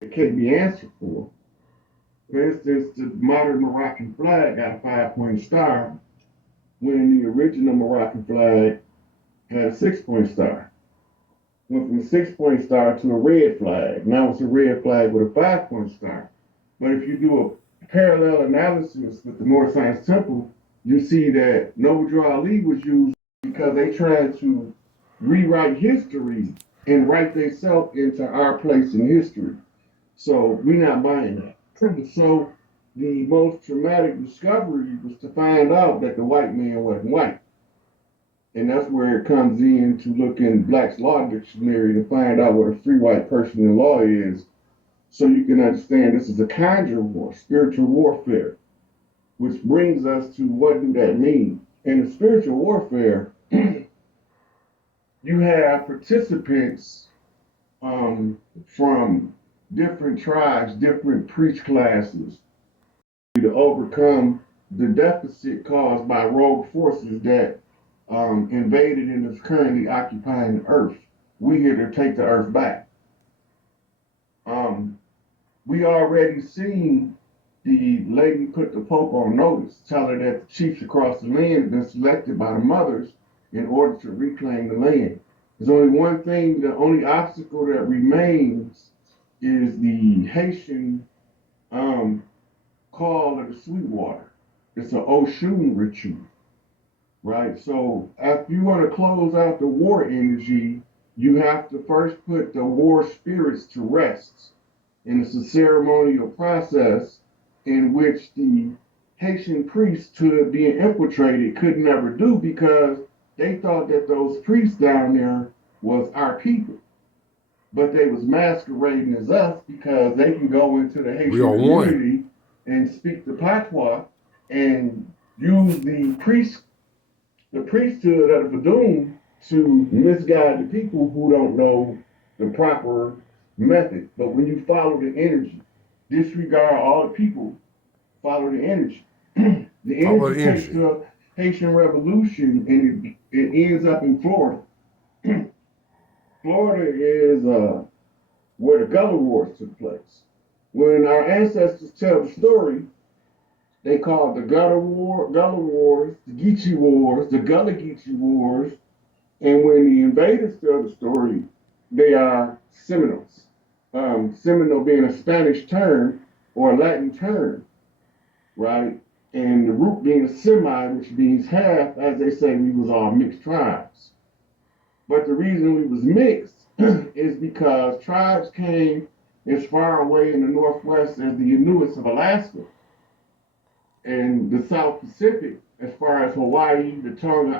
it can't be answered for. For instance, the modern Moroccan flag got a 5 point star when the original Moroccan flag had a 6 point star. Went from a 6 point star to a red flag. Now it's a red flag with a 5 point star. But if you do a parallel analysis with the Moorish Science Temple, you see that Noble Drew Ali was used because they tried to rewrite history and write themselves into our place in history. So we're not buying that. So the most traumatic discovery was to find out that the white man wasn't white. And that's where it comes in to look in Black's Law Dictionary to find out what a free white person in law is, so you can understand this is a conjure war, spiritual warfare, which brings us to what do that mean? In the spiritual warfare, you have participants from different tribes, different priest classes to overcome the deficit caused by rogue forces that invaded and is currently occupying the earth. We here to take the earth back. Um, we already seen the lady put the Pope on notice, tell her that the chiefs across the land have been selected by the mothers in order to reclaim the land. There's only one thing, the only obstacle that remains is the Haitian call of the Sweetwater. It's an Oshun ritual, right? So if you want to close out the war energy, you have to first put the war spirits to rest. And it's a ceremonial process in which the Haitian priesthood being infiltrated could never do because they thought that those priests down there was our people. But they was masquerading as us because they can go into the We Haitian are one. community and speak the patois and use the priesthood of the Badum to misguide the people who don't know the proper method. But when you follow the energy, disregard all the people, follow the energy. The Follow energy the takes energy. the Haitian Revolution and it ends up in Florida. Florida is where the Gullah Wars took place. When our ancestors tell the story, they call it the Gullah Wars, the Geechee Wars, the Gullah Geechee Wars, and when the invaders tell the story, they are Seminoles. Seminole being a Spanish term or a Latin term, right? And the root being a semi, which means half, as they say, we was all mixed tribes. But the reason we was mixed is because tribes came as far away in the Northwest as the Inuits of Alaska and the South Pacific, as far as Hawaii, the Tonga